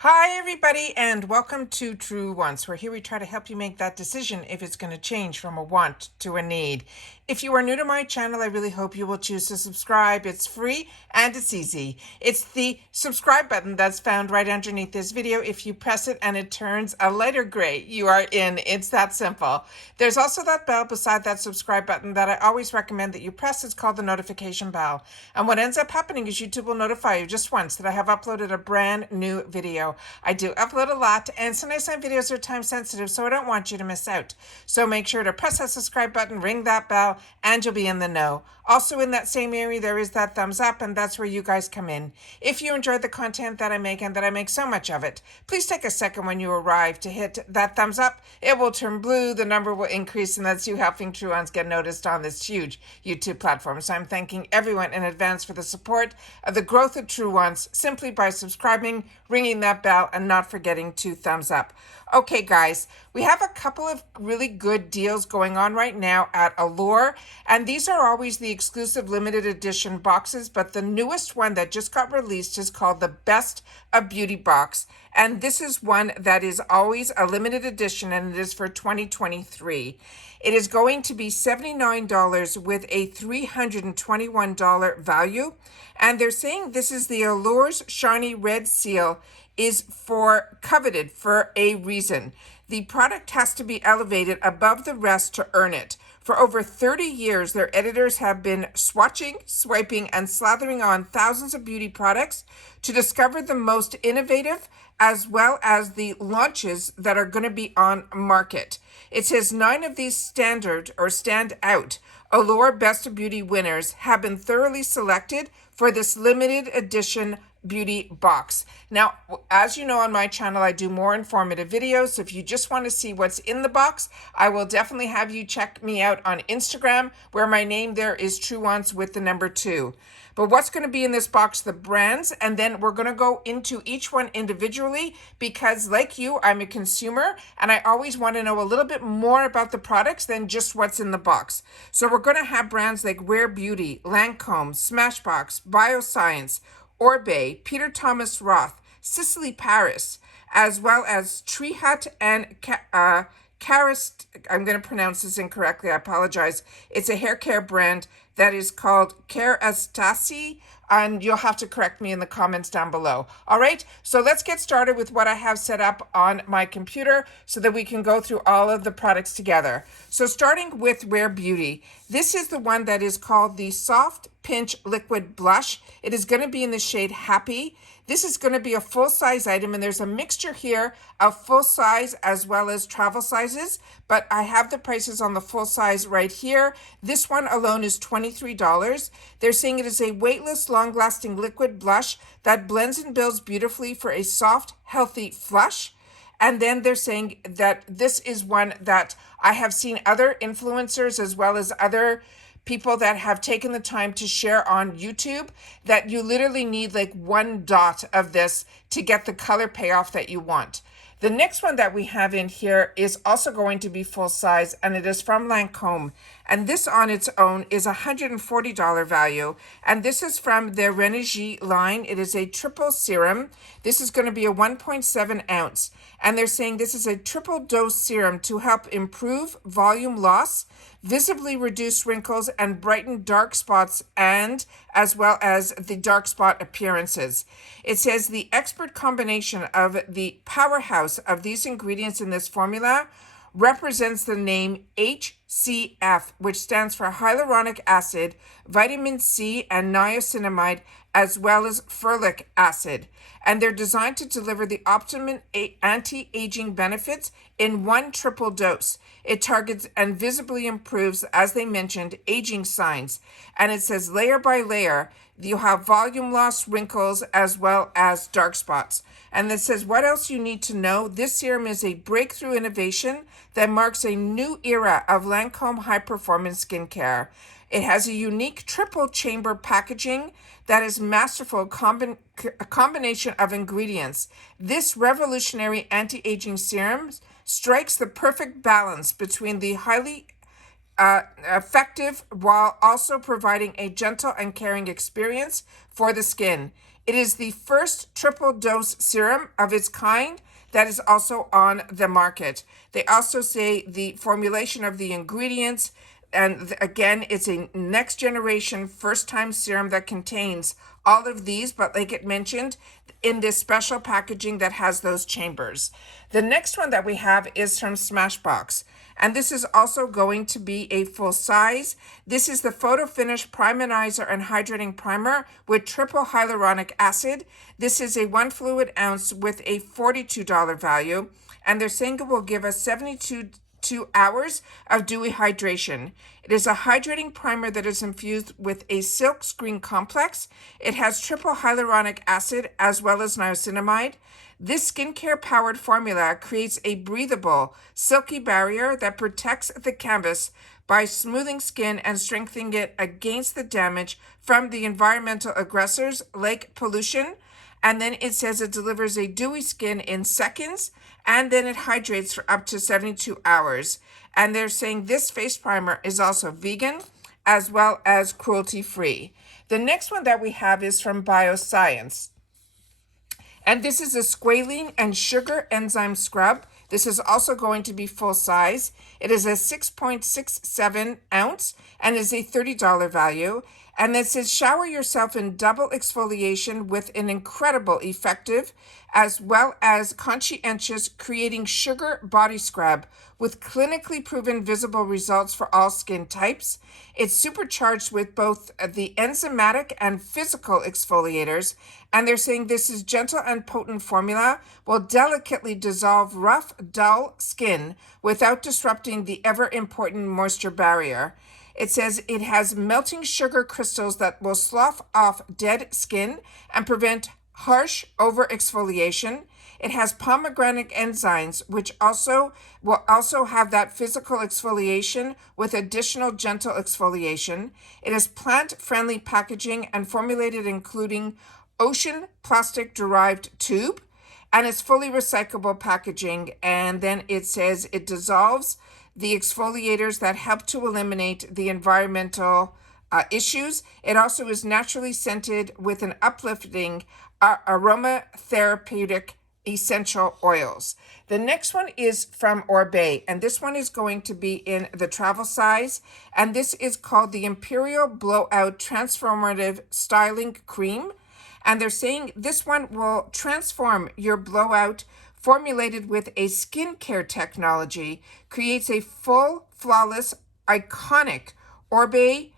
Hi, everybody, and welcome to True Wants, where here we try to help you make that decision if it's going to change from a want to a need. If you are new to my channel, I really hope you will choose to subscribe. It's free and it's easy. It's the subscribe button that's found right underneath this video. If you press it and it turns a lighter gray, you are in. It's that simple. There's also that bell beside that subscribe button that I always recommend that you press. It's called the notification bell. And what ends up happening is YouTube will notify you just once that I have uploaded a brand new video. I do upload a lot, and sometimes my videos are time sensitive, so I don't want you to miss out. So make sure to press that subscribe button, ring that bell, and you'll be in the know. Also in that same area, there is that thumbs up, and that's where you guys come in. If you enjoy the content that I make, and that I make so much of it, please take a second when you arrive to hit that thumbs up. It will turn blue, the number will increase, and that's you helping True Ones get noticed on this huge YouTube platform. So I'm thanking everyone in advance for the support of the growth of True Ones simply by subscribing, ringing that bell, and not forgetting to thumbs up. Okay, guys, we have a couple of really good deals going on right now at Allure, and these are always the exclusive limited edition boxes, but the newest one that just got released is called the Best of Beauty box, and this is one that is always a limited edition, and it is for 2023. It is going to be $79 with a $321 value, and they're saying this is the Allure's shiny red seal is coveted for a reason. The product has to be elevated above the rest to earn it. For over 30 years, their editors have been swatching, swiping, and slathering on thousands of beauty products to discover the most innovative as well as the launches that are going to be on market. It says 9 of these stand out Allure Best of Beauty winners have been thoroughly selected for this limited edition beauty box. Now, as you know, on my channel, I do more informative videos. So if you just want to see what's in the box, I will definitely have you check me out on Instagram, where my name there is True Wants with the number 2. But what's going to be in this box, the brands, and then we're going to go into each one individually because, like you, I'm a consumer and I always want to know a little bit more about the products than just what's in the box. So we're going to have brands like Rare Beauty, Lancome, Smashbox, Biossance, Orbe, Peter Thomas Roth, Sicily Paris, as well as Tree Hut and Catrice. I'm going to pronounce this incorrectly. I apologize. It's a hair care brand that is called Catrice, and you'll have to correct me in the comments down below. All right, so let's get started with what I have set up on my computer so that we can go through all of the products together. So starting with Rare Beauty, this is the one that is called the Soft Pinch Liquid Blush. It is going to be in the shade Happy. This is going to be a full-size item, and there's a mixture here of full-size as well as travel sizes, but I have the prices on the full-size right here. This one alone is $23. They're saying it is a weightless, long-lasting liquid blush that blends and builds beautifully for a soft, healthy flush. And then they're saying that this is one that I have seen other influencers as well as other people that have taken the time to share on YouTube, that you literally need like one dot of this to get the color payoff that you want. The next one that we have in here is also going to be full size, and it is from Lancome. And this on its own is $140 value. And this is from their Renegi line. It is a triple serum. This is going to be a 1.7 ounce. And they're saying this is a triple dose serum to help improve volume loss, visibly reduce wrinkles, and brighten dark spots, and as well as the dark spot appearances. It says the expert combination of the powerhouse of these ingredients in this formula represents the name HCF, which stands for hyaluronic acid, vitamin C, and niacinamide, as well as ferulic acid. And they're designed to deliver the optimum anti-aging benefits in one triple dose. It targets and visibly improves, as they mentioned, aging signs. And it says layer by layer, you have volume loss, wrinkles, as well as dark spots. And it says what else you need to know. This serum is a breakthrough innovation that marks a new era of Lancome high-performance skincare. It has a unique triple chamber packaging that is masterful a combination of ingredients. This revolutionary anti-aging serum strikes the perfect balance between the highly effective while also providing a gentle and caring experience for the skin. It is the first triple dose serum of its kind that is also on the market. They also say the formulation of the ingredients, and again, it's a next generation first time serum that contains all of these, but like it mentioned, in this special packaging that has those chambers. The next one that we have is from Smashbox, and this is also going to be a full size. This is the Photo Finish Priminizer and Hydrating Primer with triple hyaluronic acid. This is a 1 fluid ounce with a $42 value, and they're saying it will give us 72 hours of dewy hydration. It is a hydrating primer that is infused with a silk screen complex. It has triple hyaluronic acid as well as niacinamide. This skincare powered formula creates a breathable, silky barrier that protects the canvas by smoothing skin and strengthening it against the damage from the environmental aggressors like pollution. And then it says it delivers a dewy skin in seconds, and then it hydrates for up to 72 hours. And they're saying this face primer is also vegan as well as cruelty-free. The next one that we have is from Biossance. And this is a squalene and sugar enzyme scrub. This is also going to be full size. It is a 6.67 ounce and is a $30 value. And it says shower yourself in double exfoliation with an incredible effective as well as conscientious creating sugar body scrub with clinically proven visible results for all skin types. It's supercharged with both the enzymatic and physical exfoliators, and they're saying this is gentle and potent formula will delicately dissolve rough, dull skin without disrupting the ever important moisture barrier. It says it has melting sugar crystals that will slough off dead skin and prevent harsh over exfoliation. It has pomegranate enzymes, which will also have that physical exfoliation with additional gentle exfoliation. It is plant-friendly packaging and formulated including ocean plastic-derived tube, and it's fully recyclable packaging. And then it says it dissolves the exfoliators that help to eliminate the environmental issues. It also is naturally scented with an uplifting aromatherapeutic essential oils. The next one is from Orbe, and this one is going to be in the travel size, and this is called the Imperial Blowout Transformative Styling Cream. And they're saying this one will transform your blowout, formulated with a skincare technology, creates a full, flawless, iconic Orbe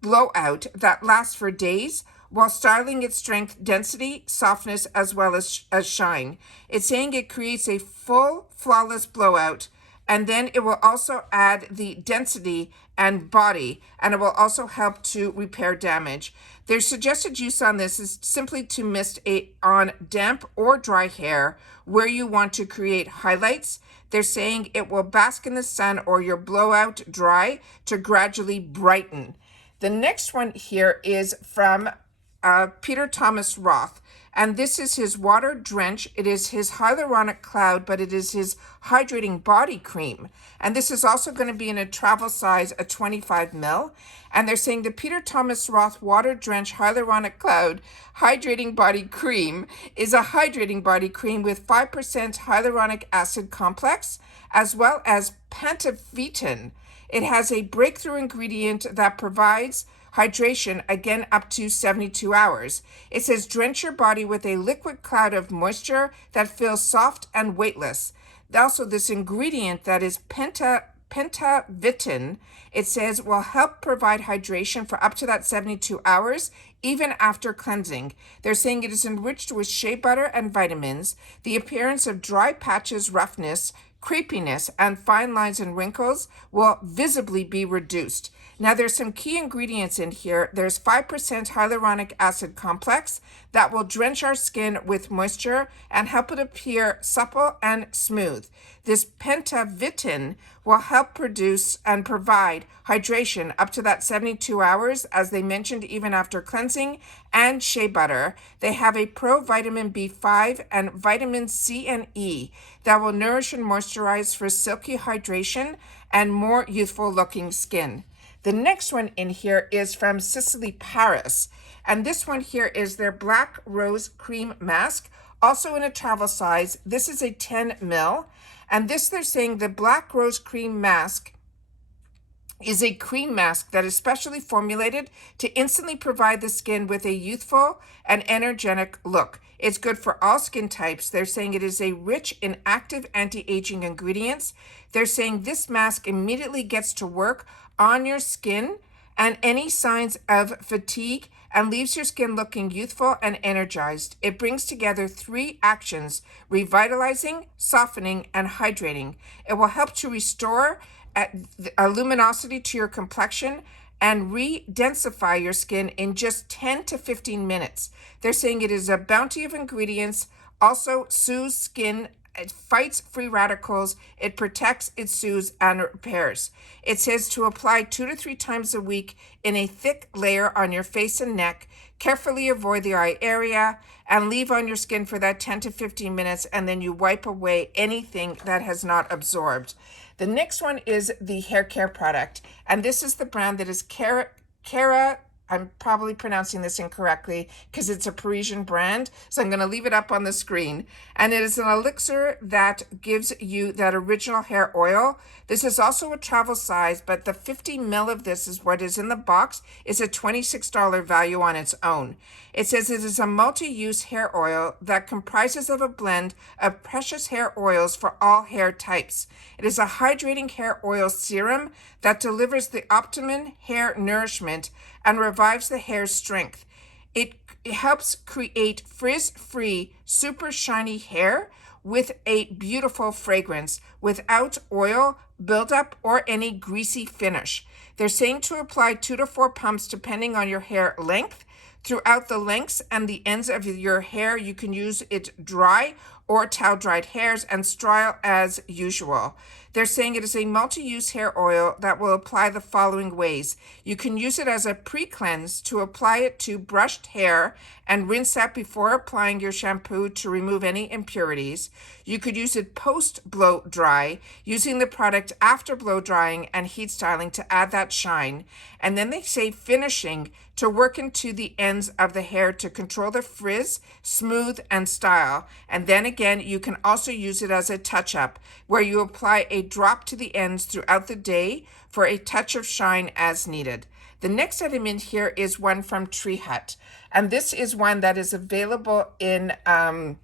blowout that lasts for days while styling its strength, density, softness, as well as shine. It's saying it creates a full, flawless blowout, and then it will also add the density and body, and it will also help to repair damage. Their suggested use on this is simply to mist on damp or dry hair where you want to create highlights. They're saying it will bask in the sun or your blowout dry to gradually brighten. The next one here is from Peter Thomas Roth, and this is his water drench. It is his hyaluronic cloud, but it is his hydrating body cream, and this is also going to be in a travel size, a 25 ml. And they're saying the Peter Thomas Roth water drench hyaluronic cloud hydrating body cream is a hydrating body cream with 5% hyaluronic acid complex as well as pentavitin. It has a breakthrough ingredient that provides hydration, again up to 72 hours. It says drench your body with a liquid cloud of moisture that feels soft and weightless. Also, this ingredient that is pentavitin, it says will help provide hydration for up to that 72 hours, even after cleansing. They're saying it is enriched with shea butter and vitamins. The appearance of dry patches, roughness, crepiness, and fine lines and wrinkles will visibly be reduced. Now, there's some key ingredients in here. There's 5% hyaluronic acid complex that will drench our skin with moisture and help it appear supple and smooth. This pentavitin will help produce and provide hydration up to that 72 hours, as they mentioned, even after cleansing, and shea butter. They have a pro-vitamin B5 and vitamin C and E that will nourish and moisturize for silky hydration and more youthful looking skin. The next one in here is from Sicily Paris. And this one here is their Black Rose Cream Mask, also in a travel size. This is a 10 ml. And this, they're saying the Black Rose Cream Mask is a cream mask that is specially formulated to instantly provide the skin with a youthful and energetic look. It's good for all skin types. They're saying it is a rich in active anti-aging ingredients. They're saying this mask immediately gets to work on your skin and any signs of fatigue and leaves your skin looking youthful and energized. It brings together 3 actions: revitalizing, softening, and hydrating. It will help to restore a luminosity to your complexion and re-densify your skin in just 10 to 15 minutes. They're saying it is a bounty of ingredients, also soothes skin, it fights free radicals, it protects, it soothes, and repairs. It says to apply 2 to 3 times a week in a thick layer on your face and neck. Carefully avoid the eye area and leave on your skin for that 10 to 15 minutes, and then you wipe away anything that has not absorbed. The next one is the hair care product, and this is the brand that is Cara. I'm probably pronouncing this incorrectly because it's a Parisian brand, so I'm going to leave it up on the screen. And it is an elixir that gives you that original hair oil. This is also a travel size, but the 50 ml of this is what is in the box. It's a $26 value on its own. It says it is a multi-use hair oil that comprises of a blend of precious hair oils for all hair types. It is a hydrating hair oil serum that delivers the optimum hair nourishment and revives the hair's strength. It helps create frizz-free, super shiny hair with a beautiful fragrance without oil buildup or any greasy finish. They're saying to apply 2 to 4 pumps depending on your hair length. Throughout the lengths and the ends of your hair, you can use it dry or towel dried hairs and style as usual. They're saying it is a multi-use hair oil that will apply the following ways. You can use it as a pre-cleanse to apply it to brushed hair and rinse that before applying your shampoo to remove any impurities. You could use it post-blow dry, using the product after blow drying and heat styling to add that shine. And then they say finishing to work into the ends of the hair to control the frizz, smooth, and style. And then again, you can also use it as a touch-up, where you apply a drop to the ends throughout the day for a touch of shine as needed. The next item in here is one from Tree Hut, and this is one that is available in, I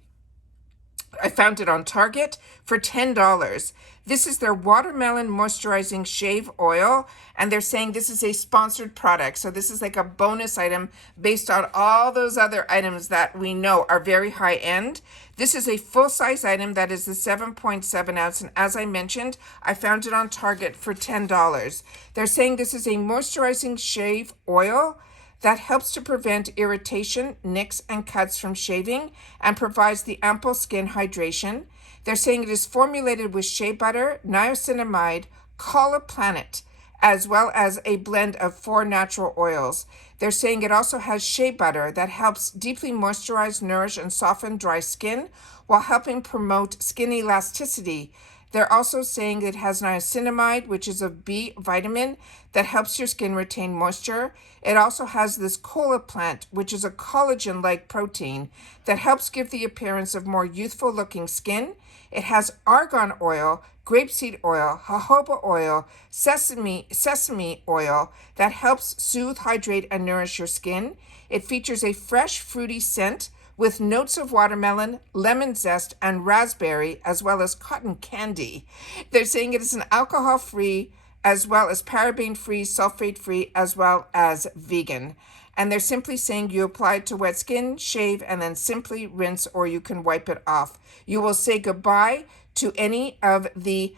found it on Target for $10. This is their Watermelon Moisturizing Shave Oil, and they're saying this is a sponsored product. So this is like a bonus item based on all those other items that we know are very high end. This is a full-size item that is the 7.7 ounce, and as I mentioned, I found it on Target for $10. They're saying this is a moisturizing shave oil that helps to prevent irritation, nicks, and cuts from shaving and provides the ample skin hydration. They're saying it is formulated with shea butter, niacinamide, Call a Planet, as well as a blend of 4 natural oils. They're saying it also has shea butter that helps deeply moisturize, nourish, and soften dry skin while helping promote skin elasticity. They're also saying it has niacinamide, which is a B vitamin that helps your skin retain moisture. It also has this cola plant, which is a collagen-like protein that helps give the appearance of more youthful-looking skin. It has argan oil, grapeseed oil, jojoba oil, sesame oil that helps soothe, hydrate, and nourish your skin. It features a fresh, fruity scent with notes of watermelon, lemon zest, and raspberry, as well as cotton candy. They're saying it is an alcohol-free, as well as paraben-free, sulfate-free, as well as vegan. And they're simply saying you apply it to wet skin, shave, and then simply rinse, or you can wipe it off. You will say goodbye to any of the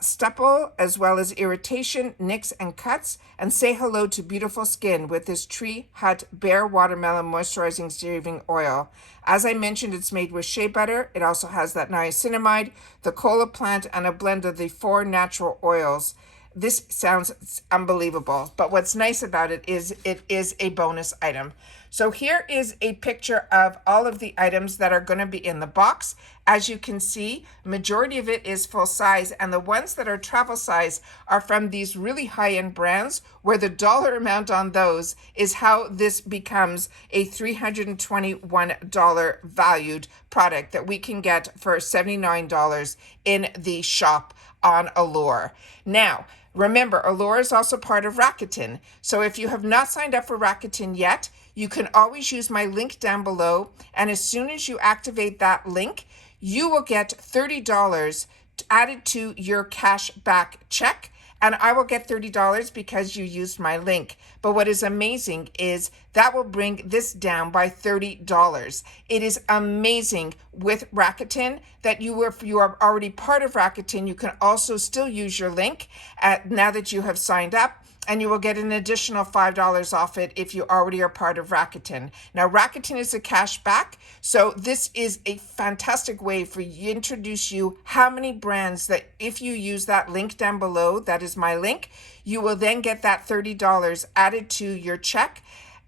stubble, as well as irritation, nicks, and cuts, and say hello to beautiful skin with this Tree Hut Bare Watermelon Moisturizing Shaving Oil. As I mentioned, it's made with shea butter. It also has that niacinamide, the cola plant, and a blend of the 4 natural oils. This sounds unbelievable, but what's nice about it is a bonus item. So here is a picture of all of the items that are going to be in the box. As you can see, majority of it is full size, and the ones that are travel size are from these really high-end brands where the dollar amount on those is how this becomes a $321 valued product that we can get for $79 in the shop on Allure. Now, remember, Allure is also part of Rakuten. So if you have not signed up for Rakuten yet, you can always use my link down below. And as soon as you activate that link, you will get $30 added to your cash back check. And I will get $30 because you used my link. But what is amazing is that will bring this down by $30. It is amazing with Rakuten that if you are already part of Rakuten, you can also still use your link now that you have signed up. And you will get an additional $5 off it if you already are part of Rakuten. Now, Rakuten is a cash back, so this is a fantastic way for you introduce you how many brands that if you use that link down below, that is my link, you will then get that $30 added to your check.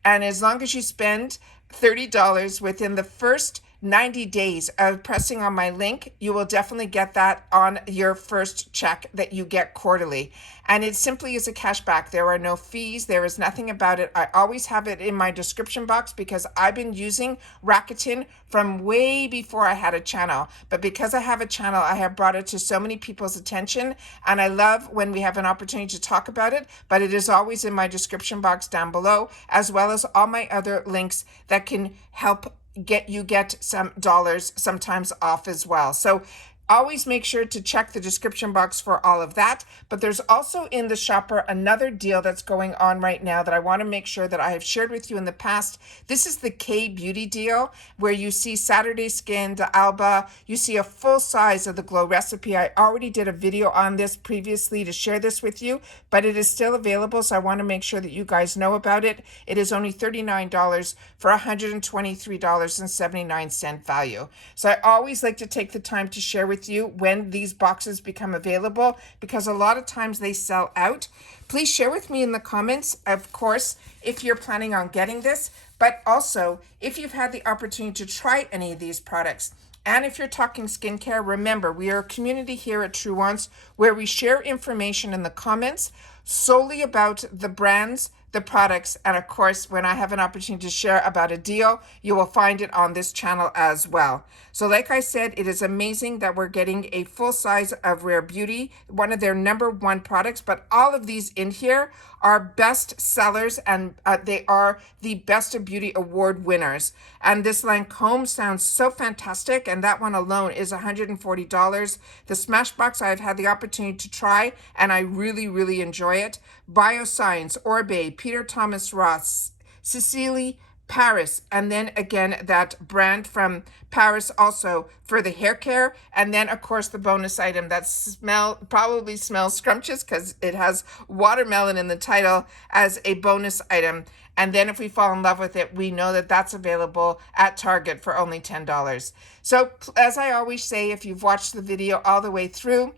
And as long as you spend $30 within the first 90 days of pressing on my link, you will definitely get that on your first check that you get quarterly. And it simply is a cash back. There are no fees. There is nothing about it. I always have it in my description box because I've been using Rakuten from way before I had a channel. But because I have a channel, I have brought it to so many people's attention. And I love when we have an opportunity to talk about it. But it is always in my description box down below, as well as all my other links that can help get some dollars sometimes off as well. So always make sure to check the description box for all of that. But there's also in the shopper another deal that's going on right now that I want to make sure that I have shared with you in the past. This is the K Beauty deal where you see Saturday Skin, the Alba, you see a full size of the Glow Recipe. I already did a video on this previously to share this with you, but it is still available, so I want to make sure that you guys know about it. It is only $39 for $123.79 value. So I always like to take the time to share with you when these boxes become available because a lot of times they sell out. Please share with me in the comments, of course, if you're planning on getting this, but also if you've had the opportunity to try any of these products. And if you're talking skincare, remember, we are a community here at True Wants where we share information in the comments solely about the brands, the products, and of course, when I have an opportunity to share about a deal, you will find it on this channel as well. So like I said, it is amazing that we're getting a full size of Rare Beauty, one of their #1 products, but all of these in here are best sellers and they are the Best of Beauty Award winners. And this Lancome sounds so fantastic, and that one alone is $140. The Smashbox I've had the opportunity to try, and I really, really enjoy it. Biossance, Orbe, Peter Thomas Roth, Sicily Paris, and then again that brand from Paris also for the hair care, and then of course the bonus item that probably smells scrumptious because it has watermelon in the title as a bonus item. And then if we fall in love with it, we know that that's available at Target for only $10. So as I always say, if you've watched the video all the way through,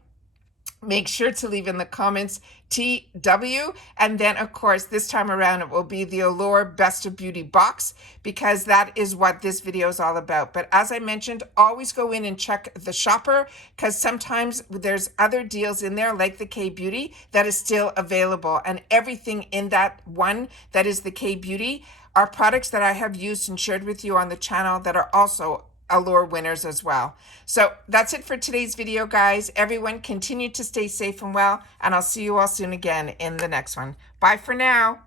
make sure to leave in the comments TW, and then of course this time around it will be the Allure Best of Beauty box because that is what this video is all about. But as I mentioned, always go in and check the shopper because sometimes there's other deals in there like the K Beauty that is still available, and everything in that one that is the K Beauty are products that I have used and shared with you on the channel that are also Allure winners as well. So that's it for today's video, guys. Everyone continue to stay safe and well, and I'll see you all soon again in the next one. Bye for now.